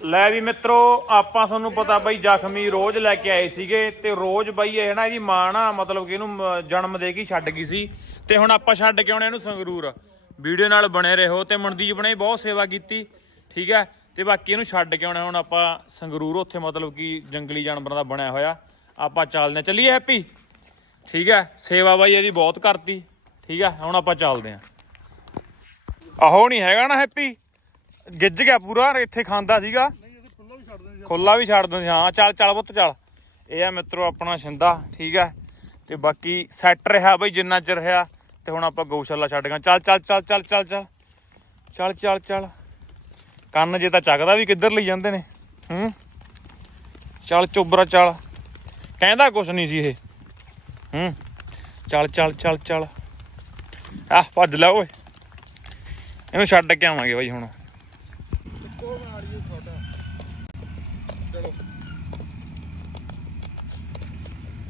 ਲੈ ਵੀ ਮਿੱਤਰੋ, ਆਪਾਂ ਤੁਹਾਨੂੰ ਪਤਾ ਬਈ ਜ਼ਖਮੀ ਰੋਜ਼ ਲੈ ਕੇ ਆਏ ਸੀਗੇ ਤੇ ਰੋਜ਼ ਬਈ ਇਹ ਨਾ ਇਹਦੀ ਮਾਂ ਨਾ ਮਤਲਬ ਕਿ ਇਹਨੂੰ ਜਨਮ ਦੇ ਕੇ ਛੱਡ ਗਈ ਸੀ ਤੇ ਹੁਣ ਆਪਾਂ ਛੱਡ ਕੇ ਆਉਣੇ ਇਹਨੂੰ ਸੰਗਰੂਰ। ਵੀਡੀਓ ਨਾਲ ਬਣੇ ਰਹੋ ਤੇ ਮਨਦੀਪ ਨੇ ਬਹੁਤ ਸੇਵਾ ਕੀਤੀ, ਠੀਕ ਹੈ? ਤੇ ਬਾਕੀ ਇਹਨੂੰ ਛੱਡ ਕੇ ਆਉਣਾ ਹੁਣ ਆਪਾਂ ਸੰਗਰੂਰ, ਉੱਥੇ ਮਤਲਬ ਕਿ ਜੰਗਲੀ ਜਾਨਵਰਾਂ ਦਾ ਬਣਿਆ ਹੋਇਆ। ਆਪਾਂ ਚੱਲਦੇ ਹਾਂ। ਚੱਲੀਏ ਹੈਪੀ? ਠੀਕ ਹੈ? ਸੇਵਾ ਬਾਈ ਇਹਦੀ ਬਹੁਤ ਕਰਤੀ, ਠੀਕ ਹੈ? ਹੁਣ ਆਪਾਂ ਚੱਲਦੇ ਹਾਂ। ਆਹੋ, ਨਹੀਂ ਹੈਗਾ ਨਾ ਹੈਪੀ? ਗਿੱਜ ਗਿਆ ਪੂਰਾ ਇੱਥੇ ਖਾਂਦਾ ਸੀਗਾ। ਖੁੱਲਾ ਵੀ ਛੱਡ ਦਿੰਦੇ, ਹਾਂ, ਚੱਲ ਚੱਲ ਪੁੱਤ, ਚੱਲ। ਇਹ ਆ ਮਿੱਤਰੋ ਆਪਣਾ ਛਿੰਦਾ ਠੀਕ ਹੈ? ਤੇ ਬਾਕੀ ਸੈੱਟ ਰਿਹਾ ਬਈ, ਜਿੰਨਾ ਚਿਰ ਰਿਹਾ, ਤੇ ਹੁਣ ਆਪਾਂ ਗਊਸ਼ਾਲਾ ਛੱਡ ਗਏ। ਚੱਲ ਚੱਲ ਚੱਲ ਚੱਲ ਚੱਲ ਚੱਲ। ਚੱਲ ਚੱਲ ਚੱਲ। ਕੰਨ ਜੇ ਤਾਂ ਚੱਕਦਾ ਵੀ ਕਿੱਧਰ ਲਈ ਜਾਂਦੇ ਨੇ, ਹੂੰ? ਚੱਲ ਚੋਬਰਾ ਚੱਲ। ਕਹਿੰਦਾ ਕੁਛ ਨਹੀਂ ਸੀ ਇਹ, ਹੂੰ? ਚੱਲ ਚੱਲ ਚੱਲ ਚੱਲ। ਆਹ, ਭੱਜ ਲੈ, ਓਏ। ਇਹਨੂੰ ਛੱਡ ਕੇ ਆਵਾਂਗੇ ਬਾਈ ਹੁਣ।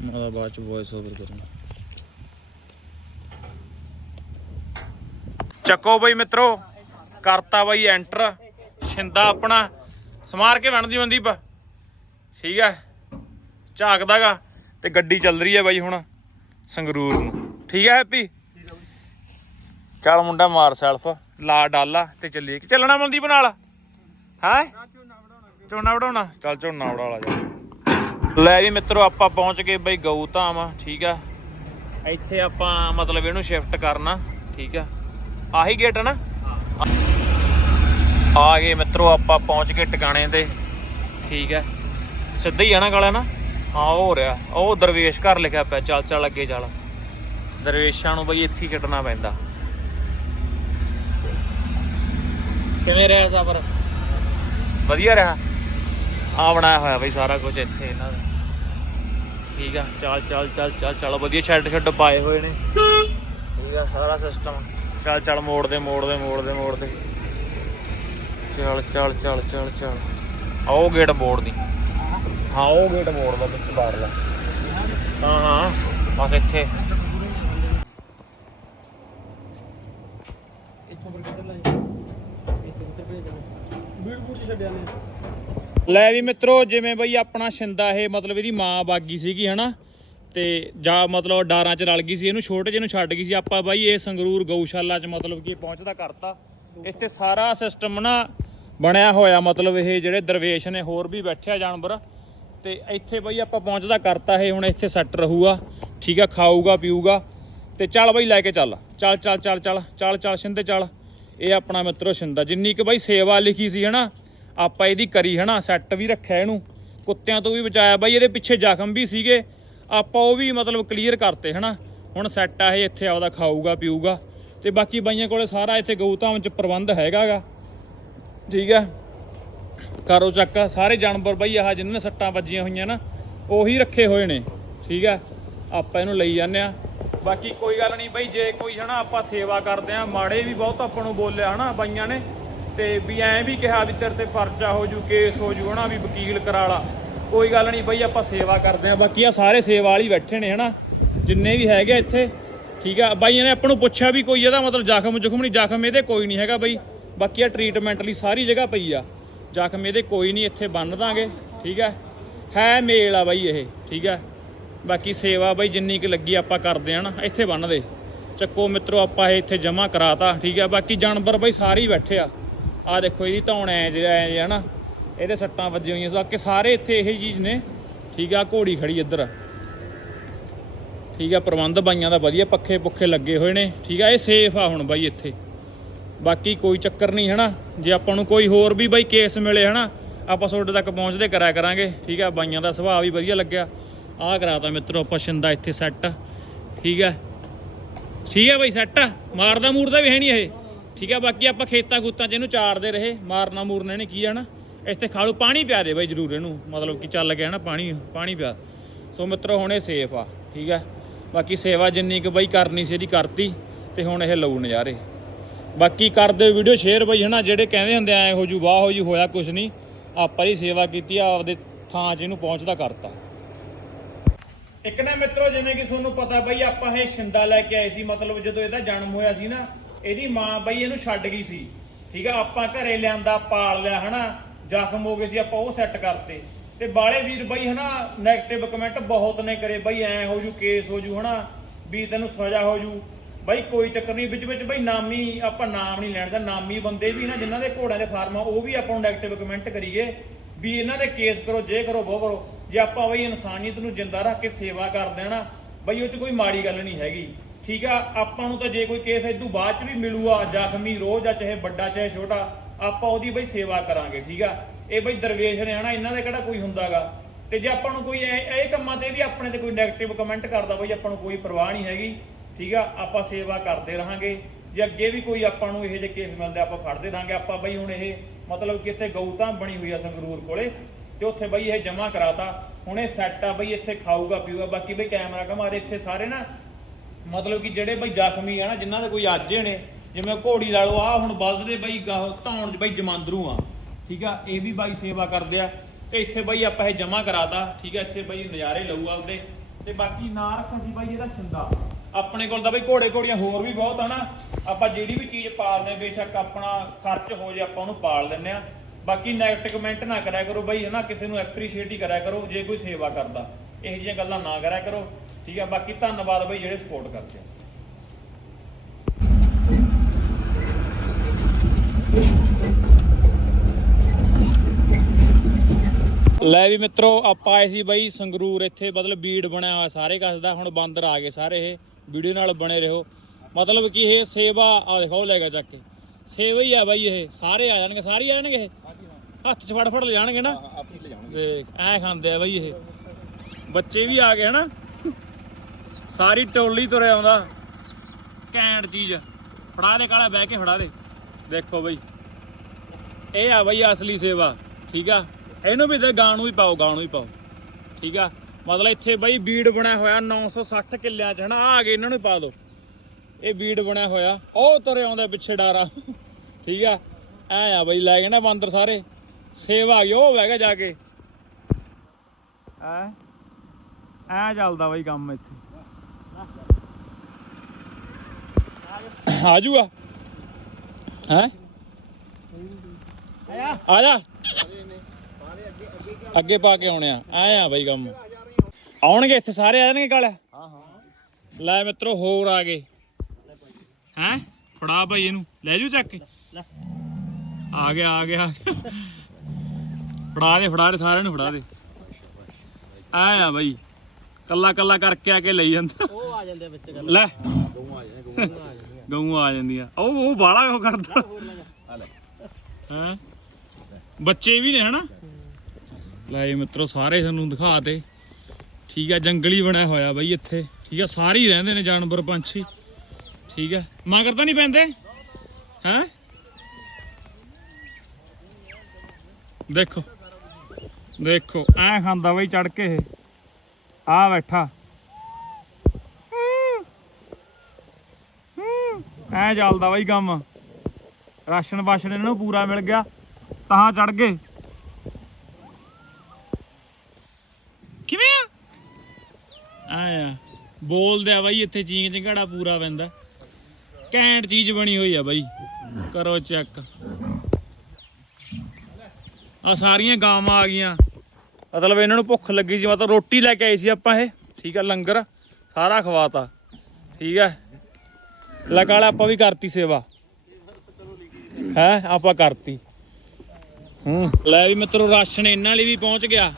ਮੈਂ ਤਾਂ ਬਾਅਦ ਚ ਵੌਇਸ ਓਵਰ ਕਰੂੰਗਾ। ਚੱਕੋ ਬਈ ਮਿੱਤਰੋ, ਕਰਤਾ ਬਈ ਐਂਟਰ ਛਿੰਦਾ ਆਪਣਾ। ਸਮਾਰ ਕੇ ਬਣਦੀ ਮਨਦੀਪ। ਠੀਕ ਹੈ ਝਾਕਦਾਗਾ। ਤੇ ਗੱਡੀ ਚੱਲ ਰਹੀ ਹੈ ਬਾਈ ਹੁਣ ਸੰਗਰੂਰ ਨੂੰ। ਠੀਕ ਹੈ ਹੈਪੀ? ਚੱਲ ਮੁੰਡਾ ਮਾਰ ਸੈਲਫ, ਲਾ ਡਾਲਾ ਤੇ ਚੱਲੀਏ। ਚੱਲਣਾ ਮਨਦੀਪ ਨਾਲ? ਹੈ? ਝੋਨਾ ਵੜਾਉਣਾ ਚੱਲ ਝੋਨਾ ਵਡਾ ਲਾ ਜਾ। ਲੈ ਵੀ ਮਿੱਤਰੋ, ਆਪਾਂ ਪਹੁੰਚ ਗਏ ਬਈ ਗਊ ਧਾਮ ਠੀਕ ਆ? ਇੱਥੇ ਆਪਾਂ ਮਤਲਬ ਇਹਨੂੰ ਸ਼ਿਫਟ ਕਰਨਾ, ਠੀਕ ਆ? ਆਹੀ ਗੇਟ ਹੈ ਨਾ? ਆ ਗਏ ਮਿੱਤਰੋ, ਆਪਾਂ ਪਹੁੰਚ ਗਏ ਟਿਕਾਣੇ ਤੇ, ਠੀਕ ਹੈ ਸਿੱਧਾ ਹੀ ਆ ਨਾ ਗਾਲਾ ਨਾ? ਹਾਂ ਉਹ ਹੋ ਰਿਹਾ। ਉਹ ਦਰਵੇਸ਼ ਘਰ ਲਿਖਿਆ ਪਿਆ, ਚੱਲ ਚੱਲ, ਅੱਗੇ ਚੱਲ। ਦਰਵੇਸ਼ਾਂ ਨੂੰ ਬਈ ਇੱਥੇ ਹੀ ਪੈਂਦਾ। ਕਿਵੇਂ ਰਿਹਾ ਸਫ਼ਰ? ਵਧੀਆ ਰਿਹਾ? ਆ ਬਣਾਇਆ ਹੋਇਆ ਬਈ ਸਾਰਾ ਕੁਝ ਇੱਥੇ ਇਹਨਾਂ ਦਾ। ਠੀਕ ਆ ਚੱਲ ਚੱਲ ਚੱਲ ਚੱਲ ਚੱਲ ਵਧੀਆ ਸ਼ੈੱਡ ਸ਼ੈੱਡ ਪਾਏ ਹੋਏ ਨੇ। ਠੀਕ ਆ ਸਾਰਾ ਸਿਸਟਮ ਚੱਲ ਚੱਲ ਮੋੜ ਦੇ ਮੋੜ ਦੇ ਮੋੜ ਦੇ ਮੋੜ ਦੇ। ਚੱਲ ਚੱਲ ਚੱਲ ਚੱਲ ਚੱਲ। ਆਓ ਗੇਟ ਮੋੜ ਦੀ। ਹਾਂ ਉਹ ਗੇਟ ਮੋੜ ਦਾ ਵਿੱਚ ਬਾੜ ਲੈ ਹਾਂ ਹਾਂ ਬਸ ਇੱਥੇ। ਇੱਥੋਂ ਪਰ ਕਿੱਧਰ ਲੈ ਇੱਥੇ ਕਿੱਧਰ ਭੇਜ ਬੀੜ ਬੂੜ ਛੱਡਿਆ ਨੇ। ਲੈ ਵੀ ਮਿੱਤਰੋ, ਜਿਵੇਂ ਬਈ ਆਪਣਾ ਛਿੰਦਾ ਇਹ, ਮਤਲਬ ਇਹਦੀ ਮਾਂ ਬਾਗੀ ਸੀਗੀ, ਹਨਾ? ਤੇ ਜਾਂ ਮਤਲਬ ਡਾਰਾਂ 'ਚ ਰਲ ਗਈ ਸੀ, ਇਹਨੂੰ ਛੋਟੇ ਜਿਹੇ ਨੂੰ ਛੱਡ ਗਈ ਸੀ। ਆਪਾਂ ਬਾਈ ਇਹ ਸੰਗਰੂਰ ਗਊਸ਼ਾਲਾ 'ਚ ਮਤਲਬ ਕਿ ਪਹੁੰਚਦਾ ਕਰਤਾ। ਇੱਥੇ ਸਾਰਾ ਸਿਸਟਮ ਨਾ ਬਣਿਆ ਹੋਇਆ, ਮਤਲਬ ਇਹ ਜਿਹੜੇ ਦਰਵੇਸ਼ ਨੇ, ਹੋਰ ਵੀ ਬੈਠਿਆ ਜਾਨਵਰ। ਤੇ ਇੱਥੇ ਬਈ ਆਪਾਂ ਪਹੁੰਚਦਾ ਕਰਤਾ ਇਹ, ਹੁਣ ਇੱਥੇ ਸੈੱਟ ਰਹੂਗਾ, ਠੀਕ ਆ, ਖਾਊਗਾ, ਪੀਊਗਾ। ਤੇ ਚੱਲ ਬਈ ਲੈ ਕੇ ਚੱਲ ਚੱਲ ਚੱਲ ਚੱਲ ਚੱਲ ਚੱਲ ਚੱਲ, ਸਿੰਦੇ ਚੱਲ। ਇਹ ਆਪਣਾ ਮਿੱਤਰੋ ਸਿੰਦਾ, ਜਿੰਨੀ ਕੁ ਬਈ ਸੇਵਾ ਲਿਖੀ ਸੀ, ਹਨਾ? ਆਪਾਂ ਇਹਦੀ ਕਰੀ, ਹਨਾ ਸੈੱਟ ਵੀ ਰੱਖਿਆ ਇਹਨੂੰ। ਕੁੱਤਿਆਂ ਤੋਂ ਵੀ ਬਚਾਇਆ। ਬਾਈ, ਇਹਦੇ ਪਿੱਛੇ ਜ਼ਖਮ ਵੀ ਸੀਗੇ। ਆਪਾਂ ਉਹ ਵੀ ਮਤਲਬ ਕਲੀਅਰ ਕਰਤੇ, ਹਨਾ। ਹੁਣ ਸੈੱਟ ਆ ਇਹ, ਇੱਥੇ ਆਉਦਾ ਖਾਊਗਾ, ਪੀਊਗਾ। ਤੇ ਬਾਕੀ ਬਾਈਆਂ ਕੋਲੇ ਸਾਰਾ ਇੱਥੇ ਗਊਧਾਮ ਚ ਪ੍ਰਬੰਧ ਹੈਗਾਗਾ। ਠੀਕ ਹੈ ਕਰੋ ਚੱਕ। ਸਾਰੇ ਜਾਨਵਰ ਬਾਈ, ਆਹ ਜਿਨ੍ਹਾਂ ਨੇ ਸੱਟਾਂ ਵੱਜੀਆਂ ਹੋਈਆਂ ਨਾ, ਉਹੀ ਰੱਖੇ ਹੋਏ ਨੇ। ਠੀਕ ਆ? ਆਪਾਂ ਇਹਨੂੰ ਲਈ ਜਾਂਦੇ ਆ। ਬਾਕੀ ਕੋਈ ਗੱਲ ਨਹੀਂ ਬਾਈ, ਜੇ ਕੋਈ, ਹਨਾ, ਆਪਾਂ ਸੇਵਾ ਕਰਦੇ ਆ। ਮਾੜੇ ਵੀ ਬਹੁਤ ਆਪਾਂ ਨੂੰ ਬੋਲਿਆ, ਹਨਾ, ਬਾਈਆਂ ਨੇ। ਤੇ ਵੀ ਐਂ ਵੀ ਕਿਹਾ ਵੀ ਤੇਰੇ ਤੇ ਪਰਚਾ ਹੋ ਜੂ, ਕੇਸ ਹੋ ਜੂ, ਹਨਾ ਵੀ ਵਕੀਲ ਕਰਾ ਲਾ ਕੋਈ ਗੱਲ ਨਹੀਂ ਬਈ, ਆਪਾਂ ਸੇਵਾ ਕਰਦੇ ਆ ਬਾਕੀ ਆ ਸਾਰੇ ਸੇਵਾ ਵਾਲੀ ਬੈਠੇ ਨੇ, ਹਨਾ। ਜਿੰਨੇ ਵੀ ਹੈਗੇ ਆ ਇੱਥੇ, ਠੀਕ ਆ। ਬਾਈ ਨੇ ਆਪਾਂ ਨੂੰ ਪੁੱਛਿਆ ਵੀ ਕੋਈ ਇਹਦਾ ਮਤਲਬ ਜ਼ਖਮ, ਜ਼ੁਖਮ ਨਹੀਂ, ਜ਼ਖਮ ਇਹਦੇ ਕੋਈ ਨਹੀਂ ਹੈਗਾ ਬਈ। ਬਾਕੀ ਆ ਟ੍ਰੀਟਮੈਂਟ ਲਈ ਸਾਰੀ ਜਗ੍ਹਾ ਪਈ ਆ। ਜ਼ਖਮ ਇਹਦੇ ਕੋਈ ਨਹੀਂ, ਇੱਥੇ ਬੰਨ ਦਾਂਗੇ, ਠੀਕ ਹੈ ਹੈ ਮੇਲ ਆ ਬਾਈ ਇਹ, ਠੀਕ ਹੈ ਬਾਕੀ ਸੇਵਾ ਬਾਈ ਜਿੰਨੀ ਕੁ ਲੱਗੀ ਆਪਾਂ ਕਰਦੇ ਆ ਨਾ ਇੱਥੇ ਬੰਨ ਚੱਕੋ ਮਿੱਤਰੋ, ਆਪਾਂ ਇਹ ਇੱਥੇ ਜਮ੍ਹਾਂ ਕਰਾਤਾ, ਠੀਕ ਆ। ਬਾਕੀ ਜਾਨਵਰ ਬਾਈ ਸਾਰੇ ਹੀ ਬੈਠੇ ਆ। ਆ ਦੇਖੋ ਇਹਦੀ ਧੌਣ ਐ ਜਿਹੜਾ ਐ ਜਿਹਾ ਨਾ, ਇਹਦੇ ਸੱਟਾਂ ਵੱਜੀਆਂ ਹੋਈਆਂ। ਬਾਕੀ ਸਾਰੇ ਇੱਥੇ ਇਹੀ ਚੀਜ਼ ਨੇ। ਠੀਕ ਆ, ਘੋੜੀ ਖੜੀ ਇੱਧਰ। ਠੀਕ ਆ, ਪ੍ਰਬੰਧ ਬਾਈਆਂ ਦਾ ਵਧੀਆ, ਪੱਖੇ ਪੁੱਖੇ ਲੱਗੇ ਹੋਏ ਨੇ। ਠੀਕ ਆ, ਇਹ ਸੇਫ ਆ ਹੁਣ ਬਾਈ ਇੱਥੇ। ਬਾਕੀ ਕੋਈ ਚੱਕਰ ਨਹੀਂ, ਹਨਾ? ਜੇ ਆਪਾਂ ਨੂੰ ਕੋਈ ਹੋਰ ਵੀ ਬਾਈ ਕੇਸ ਮਿਲੇ, ਹਨਾ? ਆਪਾਂ ਤੁਹਾਡੇ ਤੱਕ ਪਹੁੰਚਦੇ, ਕਰਿਆ ਕਰਾਂਗੇ। ਠੀਕ ਆ, ਬਾਈਆਂ ਦਾ ਸੁਭਾਅ ਵੀ ਵਧੀਆ ਲੱਗਿਆ। ਆਹ ਕਰਾਤਾ ਮਿੱਤਰੋ ਆਪਾਂ ਸ਼ਿੰਦਾ ਇੱਥੇ ਸੈੱਟ ਠੀਕ ਆ। ਠੀਕ ਆ ਬਾਈ ਸੈੱਟ ਮਾਰਦਾ ਮੂਰਦਾ ਵੀ ਹੈ ਨਹੀਂ ਇਹ। ਠੀਕ ਹੈ ਬਾਕੀ ਆਪਾਂ ਖੇਤਾਂ ਖੂਤਾਂ 'ਚ ਇਹਨੂੰ ਚਾਰਦੇ ਰਹੇ, ਮਾਰਨਾ ਮੂਰਨਾ ਇਹਨੇ ਕੀ ਆ ਨਾ ਇੱਥੇ ਖਾਲੂ ਪਾਣੀ ਪਿਆ ਦੇ ਬਾਈ ਜ਼ਰੂਰ ਇਹਨੂੰ, ਮਤਲਬ ਕਿ ਚੱਲ ਗਿਆ ਨਾ ਪਾਣੀ ਪਾਣੀ ਪਿਆ। ਸੋ ਮਿੱਤਰੋ, ਹੁਣ ਇਹ ਸੇਫ ਆ, ਠੀਕ ਆ? ਬਾਕੀ ਸੇਵਾ ਜਿੰਨੀ ਕੁ ਬਾਈ ਕਰਨੀ ਸੀ ਇਹਦੀ ਕਰਤੀ, ਤੇ ਹੁਣ ਇਹ ਲਊ ਨਜ਼ਾਰੇ। ਬਾਕੀ ਕਰਦੇ ਵੀਡੀਓ ਸ਼ੇਅਰ ਬਈ, ਹਨਾ, ਜਿਹੜੇ ਕਹਿੰਦੇ ਹੁੰਦੇ ਐ ਹੋ ਜੂ, ਵਾਹ ਹੋ ਜੂ, ਹੋਇਆ ਕੁਛ ਨਹੀਂ, ਆਪਾਂ ਹੀ ਸੇਵਾ ਕੀਤੀ ਆ, ਆਪਦੇ ਥਾਂ 'ਚ ਇਹਨੂੰ ਪਹੁੰਚਦਾ ਕਰਤਾ। ਇੱਕ ਨਾ ਮਿੱਤਰੋ, ਜਿਵੇਂ ਕਿ ਤੁਹਾਨੂੰ ਪਤਾ ਬਈ, ਆਪਾਂ ਇਹ ਛਿੰਦਾ ਲੈ ਕੇ ਆਏ ਸੀ, ਮਤਲਬ ਜਦੋਂ ਇਹਦਾ ਜਨਮ ਹੋਇਆ ਸੀ ਨਾ ਇਹਦੀ ਮਾਂ ਬਈ ਇਹਨੂੰ ਛੱਡ ਗਈ ਸੀ। ਠੀਕ ਆ, ਆਪਾਂ ਘਰੇ ਲਿਆਂਦਾ, ਪਾਲ ਲਿਆ, ਹਨਾ? ਜ਼ਖਮ ਹੋ ਗਏ ਸੀ, ਆਪਾਂ ਉਹ ਸੈੱਟ ਕਰਤੇ। ਤੇ ਬਾਲੇ ਵੀਰ ਬਾਈ, ਹਨਾ 네ਗੇਟਿਵ ਕਮੈਂਟ ਬਹੁਤ ਨੇ ਕਰੇ। ਬਈ ਐ ਹੋ ਜੂ ਕੇਸ ਹੋ ਜੂ, ਹਨਾ? ਵੀ ਤੈਨੂੰ ਸਜ਼ਾ ਹੋ ਜੂ। ਬਾਈ ਕੋਈ ਚੱਕਰ ਨਹੀਂ, ਵਿੱਚ ਵਿੱਚ ਬਾਈ ਨਾਮੀ ਆਪਾਂ ਨਾਮ ਨਹੀਂ ਲੈਣ ਦਾ ਨਾਮੀ ਬੰਦੇ ਵੀ ਨਾ, ਜਿਨ੍ਹਾਂ ਦੇ ਘੋੜਿਆਂ ਦੇ ਫਾਰਮ ਆ, ਉਹ ਵੀ ਆਪਾਂ ਨੂੰ 네ਗੇਟਿਵ ਕਮੈਂਟ ਕਰੀਏ। ਵੀ ਇਹਨਾਂ ਦੇ ਕੇਸ ਕਰੋ, ਜੇ ਕਰੋ ਬਹੁ ਕਰੋ। ਜੇ ਆਪਾਂ ਬਈ ਇਨਸਾਨੀਅਤ ਨੂੰ ਜਿੰਦਾ ਰੱਖ ਕੇ ਸੇਵਾ ਕਰਦੇ ਆ ਨਾ, ਬਈ ਉਹ ਚ ਕੋਈ ਮਾੜੀ ਗੱਲ ਨਹੀਂ ਹੈਗੀ। ਠੀਕ ਆ, ਆਪਾਂ ਨੂੰ ਤਾਂ ਜੇ ਕੋਈ ਕੇਸ ਇਦੋਂ ਬਾਅਦ ਚ ਵੀ ਮਿਲੂਗਾ ਜ਼ਖਮੀ ਰੋਜ਼ ਆ, ਚਾਹੇ ਵੱਡਾ, ਚਾਹੇ ਛੋਟਾ, ਆਪਾਂ ਉਹਦੀ ਬਈ ਸੇਵਾ ਕਰਾਂਗੇ, ਠੀਕ ਆ? ਇਹ ਬਈ ਦਰਵੇਸ਼ ਨੇ ਹਨਾ, ਇਹਨਾਂ ਦੇ ਕਿਹੜਾ ਕੋਈ ਹੁੰਦਾਗਾ? ਤੇ ਜੇ ਆਪਾਂ ਨੂੰ ਕੋਈ ਇਹ ਕੰਮਾਂ ਤੇ ਵੀ ਆਪਣੇ ਤੇ ਕੋਈ 네ਗੇਟਿਵ ਕਮੈਂਟ ਕਰਦਾ ਬਈ, ਆਪਾਂ ਨੂੰ ਕੋਈ ਪਰਵਾਹ ਨਹੀਂ ਹੈਗੀ, ਠੀਕ ਆ? ਆਪਾਂ ਸੇਵਾ ਕਰਦੇ ਰਹਾਂਗੇ। ਜੇ ਅੱਗੇ ਵੀ ਕੋਈ ਆਪਾਂ ਨੂੰ ਇਹੋ ਜਿਹੇ ਕੇਸ ਮਿਲਦੇ, ਆਪਾਂ ਫੜਦੇ ਰਹਾਂਗੇ। ਆਪਾਂ ਬਈ ਹੁਣ ਇਹ ਮਤਲਬ ਕਿ ਇੱਥੇ ਗਊਤਾਂ ਬਣੀ ਹੋਈ ਆ ਸੰਗਰੂਰ ਕੋਲੇ, ਤੇ ਉੱਥੇ ਬਈ ਇਹ ਜਮਾ ਕਰਾਤਾ। ਹੁਣ ਇਹ ਸੈੱਟ ਆ ਬਈ, ਇੱਥੇ ਖਾਊਗਾ, ਪੀਊਗਾ, ਬਾਕੀ ਬਈ ਕੈਮਰਾ ਘਮਾਰੇ ਇੱਥੇ ਸਾਰੇ ਨਾ ਮਤਲਬ ਕਿ ਜਿਹੜੇ ਬਈ ਜ਼ਖਮੀ ਆ ਨਾ ਜਿਨ੍ਹਾਂ ਦੇ ਕੋਈ ਆਜੇ ਨੇ ਜਿਵੇਂ ਘੋੜੀ ਲਾ ਲਓ ਆ ਹੁਣ ਬਲਦ ਬਈ ਗਾਹ ਧੌਣ ਬਈ ਜਮਾਂਦਰੂ ਆ। ਠੀਕ ਆ? ਇਹ ਵੀ ਬਾਈ ਸੇਵਾ ਕਰਦੇ ਆ। ਤੇ ਇੱਥੇ ਬਈ ਆਪਾਂ ਇਹ ਜਮਾ ਕਰਾਤਾ ਠੀਕ ਆ? ਇੱਥੇ ਬਈ ਨਜ਼ਾਰੇ ਲਊ ਆਪਦੇ। ਤੇ ਬਾਕੀ ਨਾ ਰੱਖਾਂ ਸੀ ਬਾਈ ਇਹਦਾ ਛਿੰਦਾ। ਆਪਣੇ ਕੋਲ ਤਾਂ ਬਈ ਘੋੜੇ ਘੋੜੀਆਂ ਹੋਰ ਵੀ ਬਹੁਤ ਆ ਆਪਾਂ ਜਿਹੜੀ ਵੀ ਚੀਜ਼ ਪਾਲਦੇ ਆ, ਬੇਸ਼ੱਕ ਆਪਣਾ ਖਰਚ ਹੋ ਜੇ ਆਪਾਂ ਉਹਨੂੰ ਪਾਲ ਲੈਂਦੇ ਆ। ਬਾਕੀ ਨੈਗੇਟਿਵ ਕਮੈਂਟ ਨਾ ਕਰਿਆ ਕਰੋ ਬਈ ਹਨਾ? ਕਿਸੇ ਨੂੰ ਐਪਰੀਸ਼ੀਏਟ ਹੀ ਕਰਿਆ ਕਰੋ ਜੇ ਕੋਈ ਸੇਵਾ ਕਰਦਾ। ਇਹੋ ਜਿਹੀਆਂ ਗੱਲਾਂ ਨਾ ਕਰਿਆ ਕਰੋ। ਠੀਕ ਆ ਬਾਕੀ ਧੰਨਵਾਦ ਬਈ ਜਿਹੜੇ ਸਪੋਰਟ ਕਰਦੇ ਆ। ਲੈ ਵੀ ਮਿੱਤਰੋ ਆਪਾਂ ਆਏ ਸੀ ਬਈ ਸੰਗਰੂਰ ਇੱਥੇ ਮਤਲਬ ਬੀੜ ਬਣਿਆ ਹੋਇਆ ਸਾਰੇ ਕਸ ਦਾ ਹੁਣ ਬਾਂਦਰ ਆ ਗਏ ਸਾਰੇ ਇਹ ਵੀਡੀਓ ਨਾਲ ਬਣੇ ਰਹੋ। ਮਤਲਬ ਕਿ ਇਹ ਸੇਵਾ ਆ ਦੇਖੋ ਲੈ ਗਿਆ ਚੱਕ ਕੇ। ਸੇਵਾ ਹੀ ਆ ਬਾਈ ਇਹ ਸਾਰੇ ਆ ਜਾਣਗੇ ਸਾਰੇ ਹੀ ਆ ਜਾਣਗੇ ਇਹ? ਹੱਥ 'ਚ ਫੜ ਫੜ ਲੈ ਜਾਣਗੇ ਨਾ? ਆਪ ਹੀ ਲੈ ਜਾਣਗੇ। ਦੇਖ ਐ ਖਾਂਦੇ ਆ ਬਾਈ ਇਹ। ਬੱਚੇ ਵੀ ਆ ਗਏ ਹਨਾ? ਸਾਰੀ ਟੋਲੀ ਤੁਰੇ ਆਉਂਦਾ। ਘੈਂਟ ਚੀਜ਼। ਫੜਾ ਦੇ, ਕਾਲਾ ਬਹਿ ਕੇ ਫੜਾ ਦੇ। ਦੇਖੋ ਬਈ। ਇਹ ਆ ਬਈ ਅਸਲੀ ਸੇਵਾ, ਠੀਕ ਆ? ਇਹਨੂੰ ਵੀ ਤੇ ਗਾਂ ਨੂੰ ਪਾਓ ਗਾਂ ਨੂੰ ਪਾਓ। ਠੀਕ ਆ? ਮਤਲਬ ਇੱਥੇ ਬਈ ਬੀੜ ਬਣਿਆ ਹੋਇਆ 960 ਕਿੱਲਿਆਂ ਚ, ਹਨਾ? ਆਹ ਆ ਗਏ ਇਹਨਾਂ ਨੂੰ ਪਾ ਦਿਓ ਇਹ ਬੀੜ ਬਣਿਆ ਹੋਇਆ। ਉਹ ਤੁਰੇ ਆਉਂਦਾ ਪਿੱਛੇ ਡਾਰਾ। ਠੀਕ ਆ? ਐ ਆ ਬਈ, ਲੈ ਗਏ ਨਾ ਬਾਂਦਰ ਸਾਰੇ। ਸੇਵਾ ਆ ਗਈ, ਉਹ ਵਹਿ ਗਿਆ ਜਾ ਕੇ। ਐ ਐ ਚੱਲਦਾ ਬਈ ਕੰਮ ਇੱਥੇ। ਆ ਜੂਗਾ ਹੈ? ਆ ਜਾ ਅੱਗੇ ਪਾ ਕੇ ਆਉਣੇ ਆ। ਐ ਆ ਬਈ ਕੰਮ। ਆਉਣਗੇ ਇੱਥੇ ਸਾਰੇ, ਆ ਜਾਣਗੇ ਕਾਲਿਆ ਹਾਂ ਹਾਂ ਲੈ ਮਿੱਤਰੋ, ਹੋਰ ਆ ਗਏ। ਹੈ? ਫੜਾ ਭਾਈ ਇਹਨੂੰ। ਲੈ ਜੂ ਚੱਕ ਕੇ। ਆ ਗਿਆ ਆ ਗਿਆ ਫੜਾ ਦੇ ਫੜਾ ਦੇ, ਸਾਰਿਆਂ ਨੂੰ ਫੜਾ ਦੇ। ਆ ਆ ਬਾਈ। ਕੱਲਾ ਕੱਲਾ ਕਰਕੇ ਆ ਕੇ ਲਈ ਜਾਂਦਾ। ਉਹ ਆ ਜਾਂਦੇ ਵਿੱਚ ਗੱਲ ਲੈ। ਗਊ ਆ ਜਾਂਦੇ ਗਊ ਆ ਜਾਂਦੀਆਂ। ਗਊ ਆ ਜਾਂਦੀਆਂ। ਉਹ ਉਹ ਬਾਲਾ ਉਹ ਕਰਦਾ। ਆ ਲੈ। ਹੈ? ਬੱਚੇ ਵੀ ਨੇ ਹਨਾ? ਲੈ ਮਿੱਤਰੋ ਸਾਰੇ ਤੁਹਾਨੂੰ ਦਿਖਾ ਤੇ ਠੀਕ ਆ ਜੰਗਲੀ ਬਣਿਆ ਹੋਇਆ ਬਈ ਇੱਥੇ। ਠੀਕ ਆ ਸਾਰੇ ਹੀ ਰਹਿੰਦੇ ਨੇ ਜਾਨਵਰ ਪੰਛੀ। ਠੀਕ ਆ। ਮਗਰ ਤਾਂ ਨਹੀਂ ਪੈਂਦੇ? ਹੈ? ਦੇਖੋ। ਦੇਖੋ ਐ ਖਾਂਦਾ ਬਈ ਚੜ ਕੇ ਇਹ। ਆ ਬੈਠਾ। ਐ ਚੱਲਦਾ ਬਈ ਕੰਮ। ਰਾਸ਼ਨ ਬਾਸ਼ਨ ਇਹਨਾਂ ਨੂੰ ਪੂਰਾ ਮਿਲ ਗਿਆ ਤਾਂ ਚੜ ਗਏ। ਕਿਵੇਂ ਆ? ਆਇਆ ਬੋਲਦੇ ਆ ਬਾਈ ਇੱਥੇ ਚੀਂਗ ਚਿੰਗਾੜਾ ਪੂਰਾ ਪੈਂਦਾ। ਘੈਂਟ ਚੀਜ਼ ਬਣੀ ਹੋਈ ਆ ਬਾਈ। ਕਰੋ ਚੈੱਕ। ਆ ਸਾਰੀਆਂ ਗਾਵਾਂ ਆ ਗਈਆਂ। ਮਤਲਬ ਇਹਨਾਂ ਨੂੰ ਭੁੱਖ ਲੱਗੀ ਸੀ, ਮਤਲਬ ਰੋਟੀ ਲੈ ਕੇ ਆਏ ਸੀ ਆਪਾਂ ਇਹ। ਠੀਕ ਆ, ਲੰਗਰ ਸਾਰਾ ਖਵਾਤਾ। ਠੀਕ ਆ। ਲਗਾਲ ਆਪਾਂ ਵੀ ਕਰਤੀ ਸੇਵਾ। ਹੈ, ਆਪਾਂ ਕਰਤੀ। ਹੂੰ। ਲੈ ਵੀ ਮਿੱਤਰੋ, ਰਾਸ਼ਨ ਇਹਨਾਂ ਲਈ ਵੀ ਪਹੁੰਚ ਗਿਆ।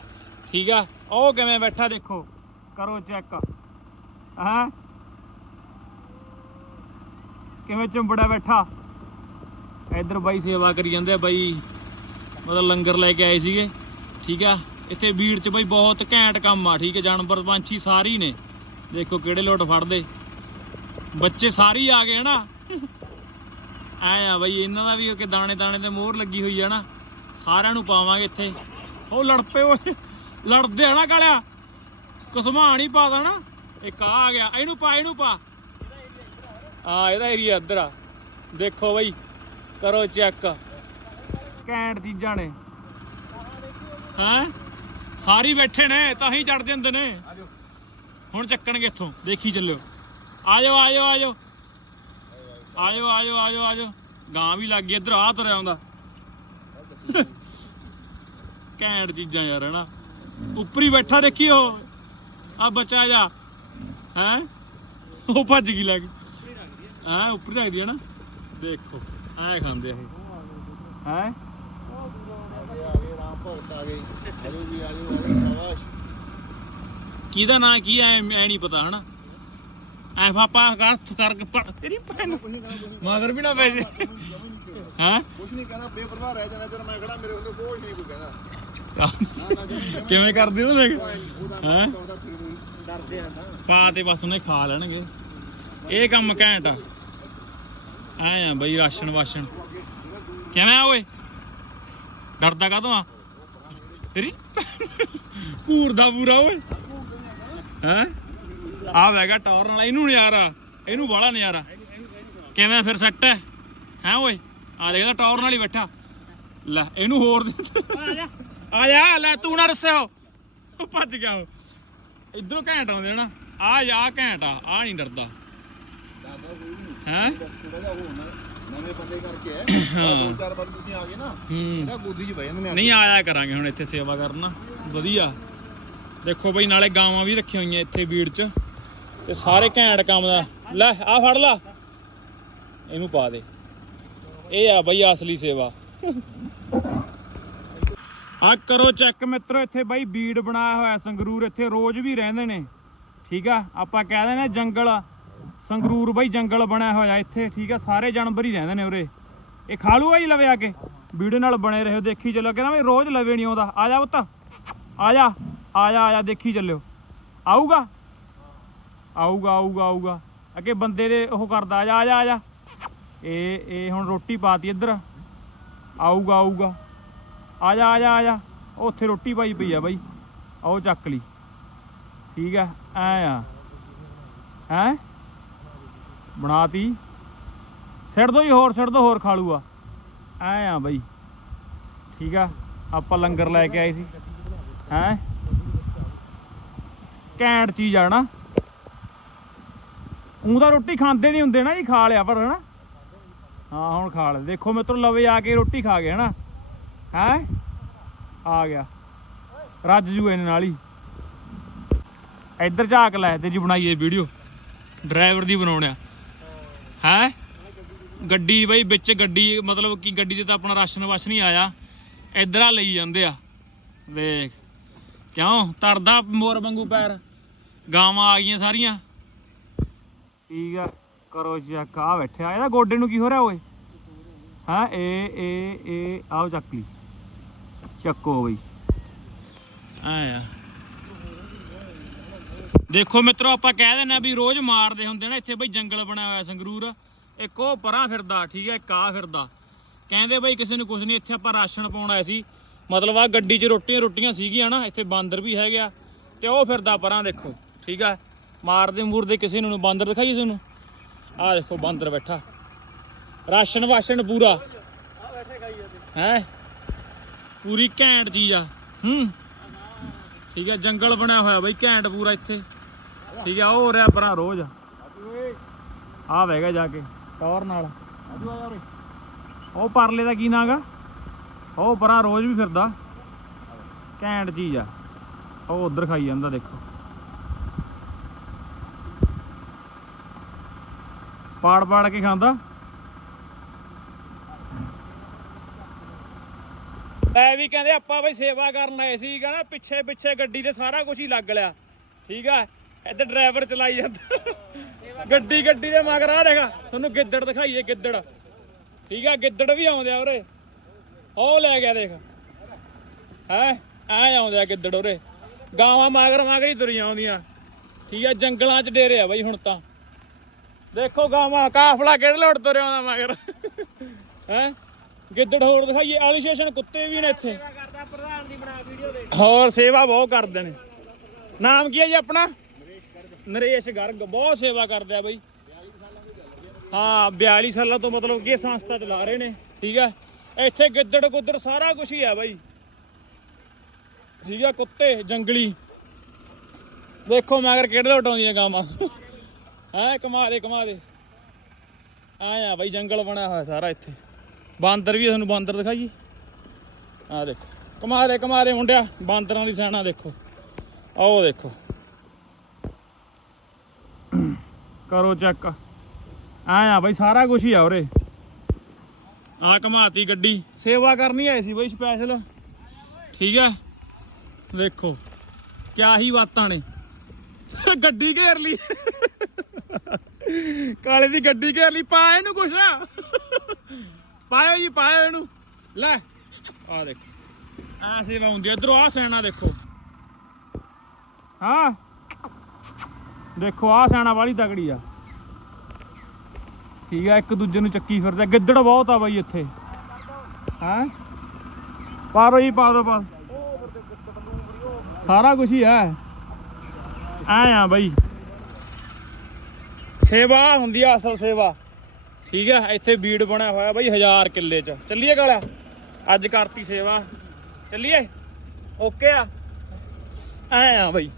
ਠੀਕ ਆ। ਉਹ ਕਿਵੇਂ ਬੈਠਾ ਦੇਖੋ। ਕਰੋ ਚੈੱਕ। ਹਾਂ? ਕਿਵੇਂ ਚੁੰਬੜਾ ਬੈਠਾ? ਇੱਧਰ ਬਾਈ ਸੇਵਾ ਕਰੀ ਜਾਂਦੇ ਆ ਬਾਈ। ਮਤਲਬ ਲੰਗਰ ਲੈ ਕੇ ਆਏ ਸੀਗੇ। ਠੀਕ ਆ। ਇੱਥੇ ਭੀੜ 'ਚ ਬਈ ਬਹੁਤ ਘੈਂਟ ਕੰਮ ਆ, ਠੀਕ ਹੈ, ਜਾਨਵਰ, ਪੰਛੀ ਸਾਰੇ ਹੀ ਨੇ। ਦੇਖੋ ਕਿਹੜੇ ਲੋਟ ਫੜਦੇ। ਬੱਚੇ ਸਾਰੇ ਹੀ ਆ ਗਏ ਹਨਾ। ਐ ਆ ਬਈ, ਇਹਨਾਂ ਦਾ ਵੀ ਕਿ ਦਾਣੇ ਦਾਣੇ ਤੇ ਮੋਹਰ ਲੱਗੀ ਹੋਈ ਆ ਨਾ ਸਾਰਿਆਂ ਨੂੰ ਪਾਵਾਂਗੇ ਇੱਥੇ। ਉਹ ਲੜ ਪਏ ਓਏ ਲੜਦੇ ਆ ਨਾ ਕਾਲਿਆ। ਕੁਸਮਾਨ ਹੀ ਪਾ ਦੇਣਾ ਇੱਕ ਆ ਆ ਗਿਆ, ਇਹਨੂੰ ਪਾ ਇਹਨੂੰ ਪਾ। ਆ ਇਹਦਾ ਏਰੀਆ ਇੱਧਰ ਆ। ਦੇਖੋ ਬਈ, ਕਰੋ ਚੈੱਕ। ਘੈਂਟ ਚੀਜ਼ਾਂ ਨੇ। ਹੈਂ? ਸਾਰੀ ਬੈਠੇ ਨੇ, ਤਾਂ ਹੀ ਚੜ ਜਾਂਦੇ ਨੇ। ਹੁਣ ਚੱਕਣਗੇ ਇੱਥੋਂ, ਦੇਖੀ ਚੱਲਿਓ। ਆਜੋ ਆਜੋ ਆਜੋ ਆਜੋ ਆਜੋ ਆਜੋ ਆਜੋ ਗਾਂ ਵੀ ਲੱਗ ਗਈ, ਇੱਧਰ ਆ ਤੁਰਿਆ ਆਉਂਦਾ। ਘੈਂਟ ਚੀਜ਼ਾਂ ਯਾਰ, ਹਨਾ। ਉੱਪਰ ਹੀ ਬੈਠਾ, ਦੇਖੀ ਉਹ। ਆ ਬਚਾ ਜਾ। ਹੈ? ਉਹ ਭੱਜ ਗਈ ਲੱਗ ਹਾਂ, ਉੱਪਰ ਰੱਖਦੀ ਹੈ ਨਾ। ਦੇਖੋ, ਐ ਖਾਂਦੇ ਇਹ। ਹੈ? ਭਗਤ ਆ ਗਏ ਆਜੋ ਜੀ ਆਜੋ ਆਜੋ ਸ਼ਾਬਾਸ਼ ਕਿਹਦਾ ਨਾਂ, ਕੀ ਐ ਐ ਨਹੀਂ ਪਤਾ, ਹਨਾ? ਐ ਪਾਪਾ ਕਰ ਕਰਕੇ ਪੜ ਤੇਰੀ ਭੈਣ। ਮਗਰ ਵੀ ਨਾ ਪੈ ਜੇ। ਹਾਂ? ਕੁਛ ਨਹੀਂ ਕਹਿੰਦਾ ਬੇਪਰਵਾਹ ਰਹਿ ਜਾਣਾ ਜਦ ਮੈਂ ਖੜਾ ਮੇਰੇ ਕੋਲ ਕੋਈ ਨਹੀਂ ਕੋਈ ਕਹਿੰਦਾ ਨਾ ਨਾ ਜਮੀ ਕਿਵੇਂ ਕਰਦੀ ਉਹ ਦੇਖ? ਉਹਦਾ ਹੈਂ? ਮਨ ਉਹਦਾ ਫਿਰ ਵੀ ਡਰਦੇ ਆ ਨਾ ਪਾ ਤੇ ਬਸ ਉਹਨੇ ਖਾ ਲੈਣਗੇ। ਇਹ ਕੰਮ ਘੈਂਟ ਆ। ਐ ਆ ਬਈ ਰਾਸ਼ਨ ਵਾਸ਼ਨ ਕਿਵੇਂ ਆ ਓਏ? ਡਰਦਾ ਕਾਹਤੋਂ ਆ? ਤੇਰੀ? ਦਾ ਪੂਰਾ ਓਏ। ਹੈ? ਆ ਵੈਗਾ ਟੌਰ ਨਾਲ, ਇਹਨੂੰ ਨਜ਼ਾਰਾ, ਇਹਨੂੰ ਬਾਹਲਾ ਨਜ਼ਾਰਾ। ਕਿਵੇਂ ਫਿਰ ਸੈੱਟ ਹੈ? ਹੈ ਓਏ? ਆ ਦੇਖਦਾ ਟੌਰ ਨਾਲ ਹੀ ਬੈਠਾ। ਲੈ, ਇਹਨੂੰ ਹੋਰ ਆ ਜਾ ਆ ਜਾ ਲੈ, ਤੂੰ ਨਾ ਰੁੱਸਿਆ ਭੱਜ ਗਿਆ ਉਹ। ਇਧਰੋਂ ਘੈਂਟ ਆਉਂਦੇ ਨਾ। ਆ ਜਾ ਘੈਂਟ ਆ ਆ ਨਹੀਂ ਡਰਦਾ। ਹੈ? ਥੋੜਾ ਜਿਹਾ ਉਹ ਨਾ ਨਵੇਂ ਬੰਦੇ ਕਰਕੇ ਹੈ। ਹਾਂ। ਦੋ ਚਾਰ ਵਾਰ ਤੁਸੀਂ ਆ ਗਏ ਨਾ ਹੂੰ। ਇਹਦਾ ਗੋਦੀ 'ਚ ਬਹਿ ਜਾਂਦੇ ਨੇ ਨਹੀਂ ਆਇਆ ਕਰਾਂਗੇ ਹੁਣ ਇੱਥੇ ਸੇਵਾ ਕਰਨਾ। ਵਧੀਆ। ਦੇਖੋ ਬਈ ਨਾਲੇ ਗਾਵਾਂ ਵੀ ਰੱਖੀਆਂ ਹੋਈਆਂ ਇੱਥੇ ਬੀੜ 'ਚ। ਤੇ ਸਾਰੇ ਘੈਂਟ ਕੰਮ ਦਾ। ਲੈ ਆ ਫੜ ਲਾ। ਇਹਨੂੰ ਪਾ ਦੇ। ਇਹ ਆ ਬਈ ਅਸਲੀ ਸੇਵਾ। ਆ ਕਰੋ ਚੈੱਕ ਮਿੱਤਰੋ ਇੱਥੇ ਬਈ ਬੀੜ ਬਣਾਇਆ ਹੋਇਆ ਸੰਗਰੂਰ। ਇੱਥੇ ਰੋਜ਼ ਵੀ ਰਹਿੰਦੇ ਨੇ। ਠੀਕ ਆ? ਆਪਾਂ ਕਹਿ ਦਿੰਦੇ ਨੇ ਜੰਗਲ ਸੰਗਰੂਰ ਬਾਈ, ਜੰਗਲ ਬਣਿਆ ਹੋਇਆ ਇੱਥੇ, ਠੀਕ ਆ? ਸਾਰੇ ਜਾਨਵਰ ਹੀ ਰਹਿੰਦੇ ਨੇ ਉਰੇ। ਇਹ ਖਾ ਲੂਗਾ ਜੀ ਲਵੇ ਆ ਕੇ? ਵੀਡੀਓ ਨਾਲ ਬਣੇ ਰਹੋ, ਦੇਖੀ ਚੱਲੋ। ਕਹਿੰਦਾ ਵੀ ਰੋਜ਼ ਲਵੇ ਨਹੀਂ ਆਉਂਦਾ। ਆ ਜਾ ਪੁੱਤ। ਆ ਜਾ। ਆ ਜਾ ਆ ਜਾ, ਦੇਖੀ ਚੱਲਿਓ। ਆਊਗਾ? ਆਊਗਾ ਆਊਗਾ ਆਊਗਾ। ਅੱਗੇ ਬੰਦੇ ਦੇ ਉਹ ਕਰਦਾ, ਆ ਜਾ ਆ ਜਾ ਆ ਜਾ। ਇਹ ਇਹ ਹੁਣ ਰੋਟੀ ਪਾਤੀ ਇੱਧਰ। ਆਊਗਾ ਆਊਗਾ। ਆ ਜਾ ਆ ਜਾ ਆ ਜਾ। ਉੱਥੇ ਰੋਟੀ ਪਾਈ ਪਈ ਆ ਬਾਈ। ਆਓ ਚੱਕ ਲਈ। ਠੀਕ ਆ, ਐ ਆ। ਹੈ? ਬਣਾਤੀ। ਛੱਡ ਦੋ ਜੀ ਹੋਰ ਛੱਡ ਦੋ, ਹੋਰ ਖਾ ਲੂਗਾ। ਐ ਆ ਬਾਈ। ਠੀਕ ਆ, ਆਪਾਂ ਲੰਗਰ ਲੈ ਕੇ ਆਏ ਸੀ। ਹੈ? ਘੈਂਟ ਚੀਜ਼ ਆ ਨਾ। ਊਂ ਤਾਂ ਰੋਟੀ ਖਾਂਦੇ ਨਹੀਂ ਹੁੰਦੇ ਨਾ ਜੀ, ਖਾ ਲਿਆ ਪਰ, ਹਨਾ? ਹਾਂ, ਹੁਣ ਖਾ ਲਿਆ। ਦੇਖੋ ਮਿੱਤਰੋ, ਲਵੇ ਆ ਕੇ ਰੋਟੀ ਖਾ ਗਿਆ ਹਨਾ? ਹੈ? ਆ ਗਿਆ। ਰੱਜ ਜੂ ਇਹਨੇ ਨਾਲ ਹੀ। ਇੱਧਰ ਝਾਕ ਲੈ ਤੇ ਜੀ ਬਣਾਈਏ ਵੀਡੀਓ। ਡਰਾਈਵਰ ਦੀ ਬਣਾਉਣਿਆ। ਹੈ? ਗੱਡੀ ਬਈ, ਵਿੱਚ ਗੱਡੀ, ਮਤਲਬ ਕਿ ਗੱਡੀ ਤੇ ਤਾਂ ਆਪਣਾ ਰਾਸ਼ਨ ਵਾਸ਼ਨ ਨਹੀਂ ਆਇਆ। ਇੱਧਰ ਆ ਲਈ ਜਾਂਦੇ ਆ। ਦੇਖ ਕਿਉਂ? ਤਰਦਾ ਮੋਰ ਵਾਂਗੂ ਪੈਰ। ਗਾਵਾਂ ਆ ਗਈਆਂ ਸਾਰੀਆਂ। ਠੀਕ ਆ, ਕਰੋ ਚੈੱਕ। ਆ ਬੈਠਿਆ, ਇਹਦਾ ਗੋਡੇ ਨੂੰ ਕੀ ਹੋ ਰਿਹਾ ਓਏ? ਹਾਂ? ਇਹ ਇਹ ਇਹ ਆਓ ਚੱਕ ਲਈ। ਚੱਕੋ ਬਈ। ਆਇਆ। ਦੇਖੋ ਮਿੱਤਰੋ, ਆਪਾਂ ਕਹਿ ਦਿੰਦੇ ਆ ਵੀ ਰੋਜ਼ ਮਾਰਦੇ ਹੁੰਦੇ ਨੇ ਇੱਥੇ ਬਈ ਜੰਗਲ ਬਣਿਆ ਹੋਇਆ ਸੰਗਰੂਰ। ਇੱਕ ਉਹ ਪਰਾਂ ਫਿਰਦਾ, ਠੀਕ ਹੈ, ਇੱਕ ਆ ਫਿਰਦਾ। ਕਹਿੰਦੇ ਬਈ ਕਿਸੇ ਨੂੰ ਕੁਝ ਨਹੀਂ, ਇੱਥੇ ਆਪਾਂ ਰਾਸ਼ਨ ਪਾਉਣ ਆਏ ਸੀ। ਮਤਲਬ ਆ ਗੱਡੀ 'ਚ ਰੋਟੀਆਂ ਰੋਟੀਆਂ ਸੀਗੀਆਂ ਨਾ, ਇੱਥੇ ਬਾਂਦਰ ਵੀ ਹੈਗੇ ਆ, ਤੇ ਉਹ ਫਿਰਦਾ ਪਰਾਂ ਦੇਖੋ, ਠੀਕ ਆ। ਮਾਰਦੇ ਮੂਰਦੇ ਕਿਸੇ ਨੂੰ ਬਾਂਦਰ ਦਿਖਾਈ ਤੁਹਾਨੂੰ ਆ ਦੇਖੋ, ਬਾਂਦਰ ਬੈਠਾ। ਰਾਸ਼ਨ ਵਾਸ਼ਨ ਪੂਰਾ। ਆ ਬੈਠੇ ਖਾਈ ਜਾਂਦੇ ਹੈ? ਪੂਰੀ ਘੈਂਟ ਚੀਜ਼ ਆ। ਹੂੰ। ਠੀਕ ਆ, ਜੰਗਲ ਬਣਿਆ ਹੋਇਆ ਬਈ, ਘੈਂਟ ਪੂਰਾ ਇੱਥੇ। ਠੀਕ ਆ, ਉਹ ਹੋ ਰਿਹਾ ਪਰਾਂ ਰੋਜ਼। ਆਜੋ ਓਏ ਆ ਜਾ ਕੇ, ਟੌਰ ਨਾਲ। ਉਹ ਪਰਲੇ ਦਾ ਕੀ ਨਾਗਾ ਉਹ ਪਰਾਂ ਰੋਜ਼ ਵੀ ਫਿਰਦਾ। ਘੈਂਟ ਚੀਜ਼ ਆ। ਉਹ ਉਧਰ ਖਾਈ ਜਾਂਦਾ, ਦੇਖੋ। ਪਾੜ ਪਾੜ ਕੇ ਖਾਂਦਾ। ਐ ਵੀ ਕਹਿੰਦੇ ਆਪਾਂ ਬਈ ਸੇਵਾ ਕਰਨ ਆਏ ਸੀ, ਕਹਿੰਦਾ ਪਿੱਛੇ ਪਿੱਛੇ ਗੱਡੀ ਤੇ ਸਾਰਾ ਕੁਝ ਹੀ ਲੱਗ ਲਿਆ। ਠੀਕ ਆ? ਇੱਧਰ ਡਰਾਈਵਰ ਚਲਾਈ ਜਾਂਦਾ। ਗੱਡੀ ਗੱਡੀ ਦੇ ਮਗਰ ਆ ਦੇਖਾ ਤੁਹਾਨੂੰ ਗਿੱਦੜ ਦਿਖਾਈਏ ਗਿੱਦੜ। ਠੀਕ ਆ ਗਿੱਦੜ ਵੀ ਆਉਂਦੇ ਆ ਉਰੇ। ਉਹ ਲੈ ਗਿਆ ਦੇਖ। ਹੈ ਐ ਆਉਂਦੇ ਆ ਗਿੱਦੜ ਉਰੇ। ਗਾਵਾਂ ਮਗਰ ਮਗਰ ਹੀ ਤੁਰੀਆਂ ਆਉਂਦੀਆਂ। ਠੀਕ ਆ ਜੰਗਲਾਂ 'ਚ ਡੇਰੇ ਆ ਬਈ ਹੁਣ ਤਾਂ। ਦੇਖੋ ਗਾਵਾਂ ਕਾਫਲਾ ਕਿਹੜੇ ਲੋੜ ਤੁਰਿਆ ਆਉਂਦਾ ਮਗਰ। ਹੈ ਗਿੱਦੜ ਹੋਰ ਦਿਖਾਈਏ ਐਲੀਸ਼ੇਸ਼ਨ ਕੁੱਤੇ ਵੀ ਨੇ ਇੱਥੇ। ਹੋਰ ਸੇਵਾ ਬਹੁਤ ਕਰਦੇ ਨੇ। ਨਾਮ ਕੀ ਹੈ ਜੀ ਆਪਣਾ? ਨਰੇਸ਼ ਗਰਗ ਬਹੁਤ ਸੇਵਾ ਕਰਦੇ ਆ ਬਈ। ਹਾਂ 42 ਸਾਲਾਂ ਤੋਂ ਮਤਲਬ ਕਿ ਸੰਸਥਾ ਚਲਾ ਰਹੇ ਨੇ, ਠੀਕ ਹੈ ਇੱਥੇ ਗਿੱਦੜ ਗੁੱਦੜ ਸਾਰਾ ਕੁਝ ਹੀ ਆ ਬਾਈ। ਠੀਕ ਆ, ਕੁੱਤੇ, ਜੰਗਲੀ। ਦੇਖੋ ਮਗਰ ਕਿਹੜੇ ਲੋਟ ਆਉਂਦੀਆਂ ਗਾਵਾਂ। ਹੈ, ਕਮਾ ਦੇ ਕਮਾ ਦੇ। ਆਇਆ ਬਈ, ਜੰਗਲ ਬਣਿਆ ਹੋਇਆ ਸਾਰਾ ਇੱਥੇ। ਬਾਂਦਰ ਵੀ ਤੁਹਾਨੂੰ ਬਾਂਦਰ ਦਿਖਾਈਏ। ਆ ਦੇਖੋ, ਕਮਾ ਦੇ ਕਮਾ ਦੇ ਮੁੰਡਿਆ। ਬਾਂਦਰਾਂ ਦੀ ਸੈਨਾ ਦੇਖੋ। ਆਓ ਦੇਖੋ। ਕਰੋ ਚੈੱਕ ਐ ਆ ਬਈ, ਸਾਰਾ ਕੁਝ ਹੀ ਆ ਉਰੇ। ਆ ਕਮਾਤੀ ਗੱਡੀ। ਸੇਵਾ ਕਰਨੀ ਆਏ ਸੀ ਬਈ ਸਪੈਸ਼ਲ ਠੀਕ ਹੈ ਵੇਖੋ, ਕਿਆ ਹੀ ਬਾਤਾਂ ਨੇ। ਗੱਡੀ ਘੇਰ ਲਈ। ਕਾਲੇ ਦੀ ਗੱਡੀ ਘੇਰ ਲਈ, ਪਾ ਇਹਨੂੰ ਕੁਛ ਪਾਇਓ ਜੀ, ਪਾਇਓ ਇਹਨੂੰ। ਲੈ, ਆ ਦੇਖੋ। ਐ ਸੇਵਾ ਹੁੰਦੀ ਹੈ ਇਧਰੋਂ ਆ ਸੈਣਾ ਦੇਖੋ। ਹਾਂ? ਦੇਖੋ, ਆਹ ਸੈਣਾ ਵਾਲੀ ਤਗੜੀ ਆ। ਠੀਕ ਆ, ਇੱਕ ਦੂਜੇ ਨੂੰ ਚੱਕੀ ਫਿਰਦੇ। ਗਿੱਦੜ ਬਹੁਤ ਆ ਬਾਈ ਇੱਥੇ। ਹਾਂ? ਪਾਰੋ ਜੀ, ਪਾ ਦੋ, ਪਾ ਸਾਰਾ ਕੁਝ ਹੀ ਹੈ ਐ ਬਾਈ। ਸੇਵਾ ਹੁੰਦੀ ਆ, ਅਸਲ ਸੇਵਾ। ਠੀਕ ਆ, ਇੱਥੇ ਬੀੜ ਬਣਿਆ ਹੋਇਆ ਬਾਈ ਹਜ਼ਾਰ ਕਿੱਲੇ ਚ। ਚੱਲੀਏ ਕਾਲਿਆ ਅੱਜ ਕਰਤੀ ਸੇਵਾ। ਚੱਲੀਏ? ਓਕੇ ਆ। ਐ ਆ ਬਾਈ।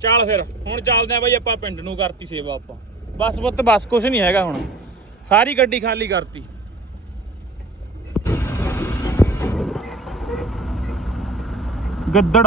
ਚੱਲ ਫਿਰ, ਹੁਣ ਚੱਲਦੇ ਆ ਬਾਈ ਆਪਾਂ ਪਿੰਡ ਨੂੰ ਕਰਤੀ ਸੇਵਾ ਆਪਾਂ। ਬਸ ਪੁੱਤ, ਬਸ ਕੁਛ ਨਹੀਂ ਹੈਗਾ ਹੁਣ। ਸਾਰੀ ਗੱਡੀ ਖਾਲੀ ਕਰਤੀ। ਗਿੱਦੜ।